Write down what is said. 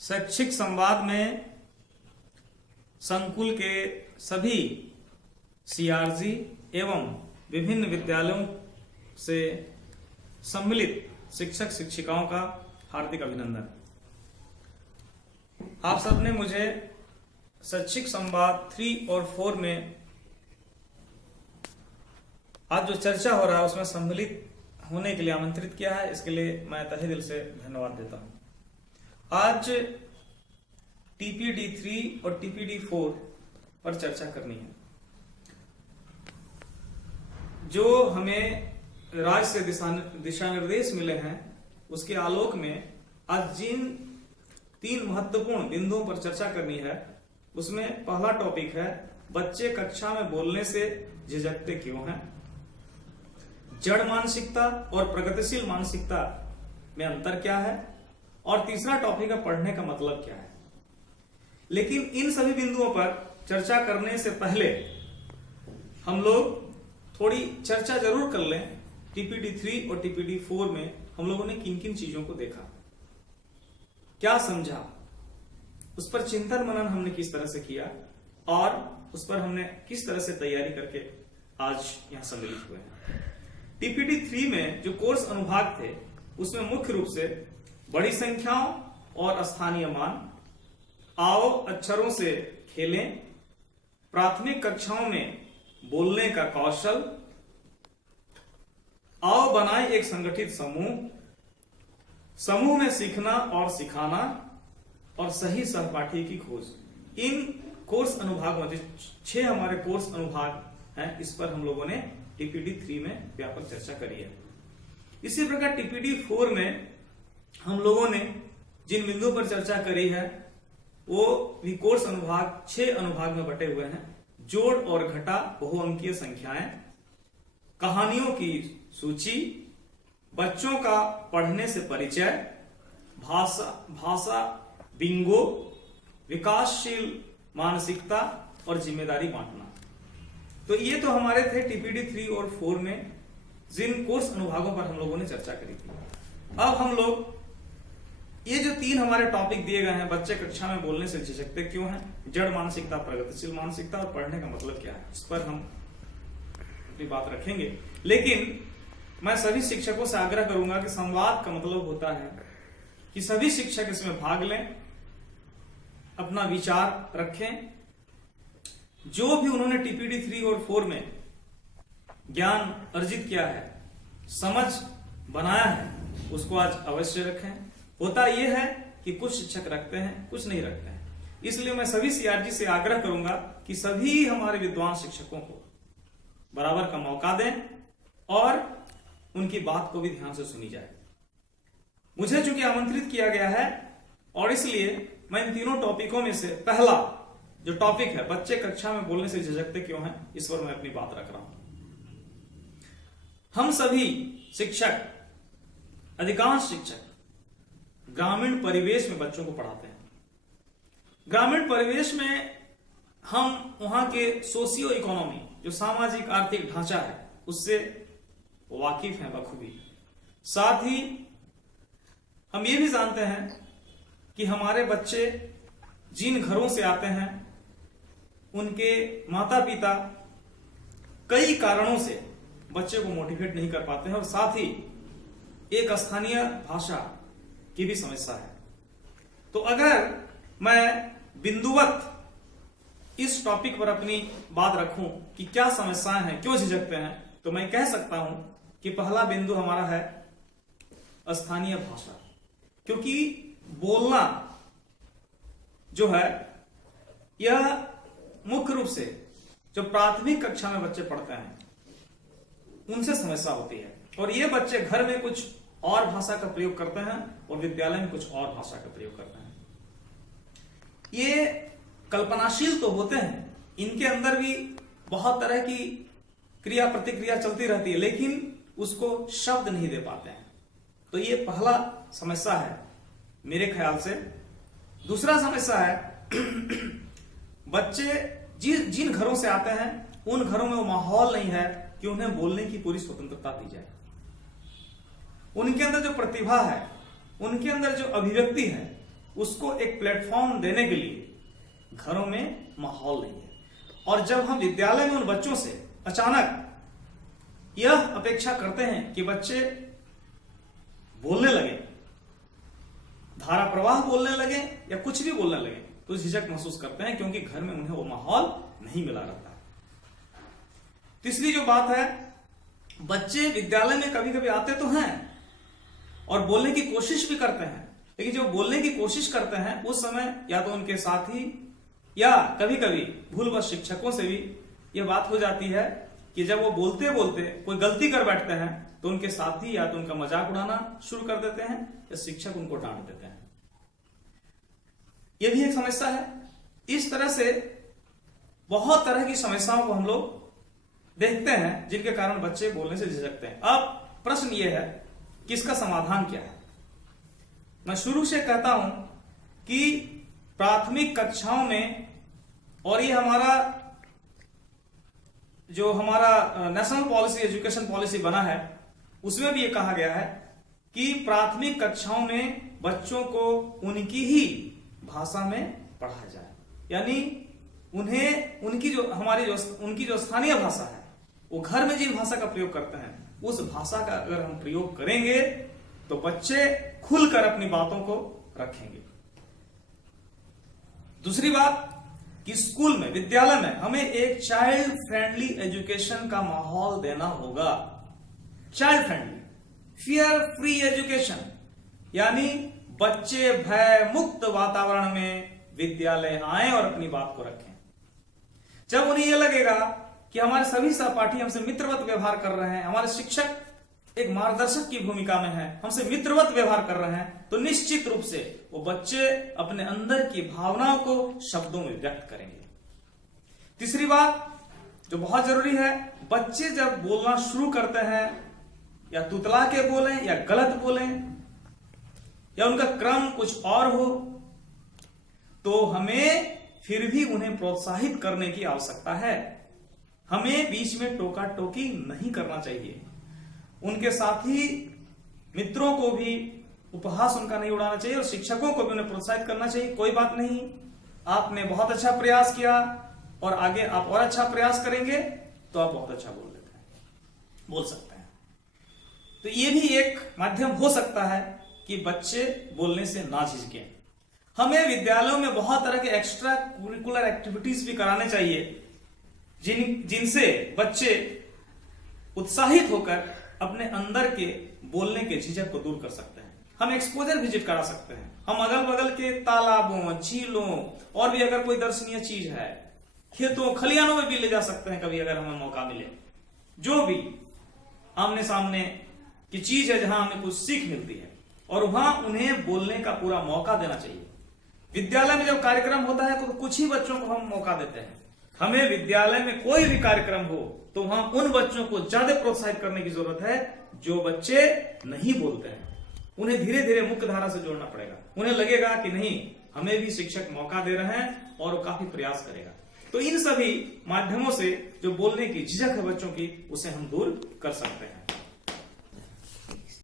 शैक्षिक संवाद में संकुल के सभी सीआरजी एवं विभिन्न विद्यालयों से सम्मिलित शिक्षक शिक्षिकाओं का हार्दिक अभिनंदन। आप सबने मुझे शैक्षिक संवाद 3 और 4 में आज जो चर्चा हो रहा है उसमें सम्मिलित होने के लिए आमंत्रित किया है। इसके लिए मैं तहे दिल से धन्यवाद देता हूं। आज टीपीडी 3 और टीपीडी 4 पर चर्चा करनी है। जो हमें राज्य से दिशा निर्देश मिले हैं उसके आलोक में आज जिन 3 महत्वपूर्ण बिंदुओं पर चर्चा करनी है उसमें पहला टॉपिक है बच्चे कक्षा में बोलने से झिझकते क्यों हैं, जड़ मानसिकता और प्रगतिशील मानसिकता में अंतर क्या है, और तीसरा टॉपिक है पढ़ने का मतलब क्या है। लेकिन इन सभी बिंदुओं पर चर्चा करने से पहले हम लोग थोड़ी चर्चा जरूर कर लें। टीपीडी 3 और टीपीडी 4 में हम लोगों ने किन किन चीजों को देखा, क्या समझा, उस पर चिंतन मनन हमने किस तरह से किया और उस पर हमने किस तरह से तैयारी करके आज यहां सम्मिलित हुए हैं। टीपीडी 3 में जो कोर्स अनुभाग थे उसमें मुख्य रूप से बड़ी संख्याओं और स्थानीय मान, आओ अक्षरों से खेलें, प्राथमिक कक्षाओं में बोलने का कौशल, आओ बनाए एक संगठित समूह, समूह में सीखना और सिखाना और सही सहपाठी की खोज। इन कोर्स अनुभागों में 6 हमारे कोर्स अनुभाग हैं, इस पर हम लोगों ने टीपीडी 3 में व्यापक चर्चा करी है। इसी प्रकार टीपीडी 4 में हम लोगों ने जिन बिंदुओं पर चर्चा करी है वो भी कोर्स अनुभाग 6 अनुभाग में बटे हुए हैं। जोड़ और घटा बहुअंकीय संख्याएं, कहानियों की सूची, बच्चों का पढ़ने से परिचय, भाषा बिंगो, विकासशील मानसिकता और जिम्मेदारी बांटना। तो ये तो हमारे थे टीपीडी 3 और 4 में जिन कोर्स अनुभागों पर हम लोगों ने चर्चा करी थी। अब हम लोग ये जो 3 हमारे टॉपिक दिए गए हैं, बच्चे कक्षा में बोलने से झिझकते क्यों हैं, जड़ मानसिकता, प्रगतिशील मानसिकता और पढ़ने का मतलब क्या है, इस पर हम अपनी बात रखेंगे। लेकिन मैं सभी शिक्षकों से आग्रह करूंगा कि संवाद का मतलब होता है कि सभी शिक्षक इसमें भाग लें, अपना विचार रखें, जो भी उन्होंने टीपीडी 3 और 4 में ज्ञान अर्जित किया है, समझ बनाया है, उसको आज अवश्य रखें। होता यह है कि कुछ शिक्षक रखते हैं, कुछ नहीं रखते हैं। इसलिए मैं सभी सीआरजी से आग्रह करूंगा कि सभी हमारे विद्वान शिक्षकों को बराबर का मौका दें और उनकी बात को भी ध्यान से सुनी जाए। मुझे चूंकि आमंत्रित किया गया है और इसलिए मैं इन तीनों टॉपिकों में से पहला जो टॉपिक है बच्चे कक्षा में बोलने से झिझकते क्यों हैं, इस पर मैं अपनी बात रख रहा हूं। हम सभी शिक्षक, अधिकांश शिक्षक ग्रामीण परिवेश में बच्चों को पढ़ाते हैं। ग्रामीण परिवेश में हम वहां के सोशियो इकोनॉमी, जो सामाजिक आर्थिक ढांचा है, उससे वाकिफ हैं बखूबी। साथ ही हम ये भी जानते हैं कि हमारे बच्चे जिन घरों से आते हैं उनके माता पिता कई कारणों से बच्चे को मोटिवेट नहीं कर पाते हैं और साथ ही एक स्थानीय भाषा की भी समस्या है। तो अगर मैं बिंदुवत इस टॉपिक पर अपनी बात रखूं कि क्या समस्याएं हैं, क्यों झिझकते हैं, तो मैं कह सकता हूं कि पहला बिंदु हमारा है स्थानीय भाषा। क्योंकि बोलना जो है यह मुख्य रूप से जो प्राथमिक कक्षा में बच्चे पढ़ते हैं उनसे समस्या होती है और ये बच्चे घर में कुछ और भाषा का प्रयोग करते हैं और विद्यालय में कुछ और भाषा का प्रयोग करते हैं। ये कल्पनाशील तो होते हैं, इनके अंदर भी बहुत तरह की क्रिया प्रतिक्रिया चलती रहती है, लेकिन उसको शब्द नहीं दे पाते हैं। तो ये पहला समस्या है मेरे ख्याल से। दूसरा समस्या है बच्चे जिन घरों से आते हैं उन घरों में वो माहौल नहीं है कि उन्हें बोलने की पूरी स्वतंत्रता दी जाए। उनके अंदर जो प्रतिभा है, उनके अंदर जो अभिव्यक्ति है, उसको एक प्लेटफॉर्म देने के लिए घरों में माहौल नहीं है। और जब हम विद्यालय में उन बच्चों से अचानक यह अपेक्षा करते हैं कि बच्चे बोलने लगे, धारा प्रवाह बोलने लगे या कुछ भी बोलने लगे, तो झिझक महसूस करते हैं, क्योंकि घर में उन्हें वो माहौल नहीं मिला रहता है। तीसरी जो बात है, बच्चे विद्यालय में कभी कभी आते तो हैं और बोलने की कोशिश भी करते हैं, लेकिन जो बोलने की कोशिश करते हैं उस समय या तो उनके साथी या कभी कभी भूलवश शिक्षकों से भी यह बात हो जाती है कि जब वो बोलते बोलते कोई गलती कर बैठते हैं तो उनके साथी या तो उनका मजाक उड़ाना शुरू कर देते हैं या शिक्षक उनको डांट देते हैं। यह भी एक समस्या है। इस तरह से बहुत तरह की समस्याओं को हम लोग देखते हैं जिनके कारण बच्चे बोलने से झिझकते हैं। अब प्रश्न यह है कि इसका समाधान क्या है। मैं शुरू से कहता हूं कि प्राथमिक कक्षाओं में, और ये जो हमारा नेशनल पॉलिसी, एजुकेशन पॉलिसी बना है, उसमें भी ये कहा गया है कि प्राथमिक कक्षाओं में बच्चों को उनकी ही भाषा में पढ़ाया जाए, यानी उन्हें उनकी जो स्थानीय भाषा है, वो घर में जिन भाषा का प्रयोग करते हैं उस भाषा का अगर हम प्रयोग करेंगे तो बच्चे खुलकर अपनी बातों को रखेंगे। दूसरी बात कि स्कूल में, विद्यालय में हमें एक चाइल्ड फ्रेंडली एजुकेशन का माहौल देना होगा। Child friendly, fear free education, यानी बच्चे भय मुक्त वातावरण में विद्यालय आए और अपनी बात को रखें। जब उन्हें यह लगेगा कि हमारे सभी सहपाठी हमसे मित्रवत व्यवहार कर रहे हैं, हमारे शिक्षक एक मार्गदर्शक की भूमिका में है, हमसे मित्रवत व्यवहार कर रहे हैं, तो निश्चित रूप से वो बच्चे अपने अंदर की भावनाओं को शब्दों में व्यक्त करेंगे। तीसरी बात जो बहुत जरूरी है, बच्चे जब बोलना शुरू करते हैं, या तुतला के बोलें या गलत बोलें या उनका क्रम कुछ और हो, तो हमें फिर भी उन्हें प्रोत्साहित करने की आवश्यकता है। हमें बीच में टोका टोकी नहीं करना चाहिए। उनके साथी मित्रों को भी उपहास उनका नहीं उड़ाना चाहिए और शिक्षकों को भी उन्हें प्रोत्साहित करना चाहिए। कोई बात नहीं, आपने बहुत अच्छा प्रयास किया और आगे आप और अच्छा प्रयास करेंगे तो आप बहुत अच्छा बोल सकते हैं। तो ये भी एक माध्यम हो सकता है कि बच्चे बोलने से ना झिझकें। हमें विद्यालयों में बहुत तरह के एक्स्ट्रा करिकुलर एक्टिविटीज भी कराने चाहिए जिनसे बच्चे उत्साहित होकर अपने अंदर के बोलने के झिझक को दूर कर सकते हैं। हम एक्सपोजर विजिट करा सकते हैं। हम अगल बगल के तालाबों, झीलों और भी अगर कोई दर्शनीय चीज है, खेतों खलिहानों में भी ले जा सकते हैं कभी अगर हमें मौका मिले। जो भी आमने सामने की चीज है जहां हमें कुछ सीख मिलती है, और वहां उन्हें बोलने का पूरा मौका देना चाहिए। विद्यालय में जब कार्यक्रम होता है तो कुछ ही बच्चों को हम मौका देते हैं। हमें विद्यालय में कोई भी कार्यक्रम हो तो वहां उन बच्चों को ज्यादा प्रोत्साहित करने की जरूरत है जो बच्चे नहीं बोलते हैं। उन्हें धीरे धीरे मुख्य धारा से जोड़ना पड़ेगा। उन्हें लगेगा कि नहीं, हमें भी शिक्षक मौका दे रहे हैं और वो काफी प्रयास करेगा। तो इन सभी माध्यमों से जो बोलने की झिझक है बच्चों की, उसे हम दूर कर सकते हैं।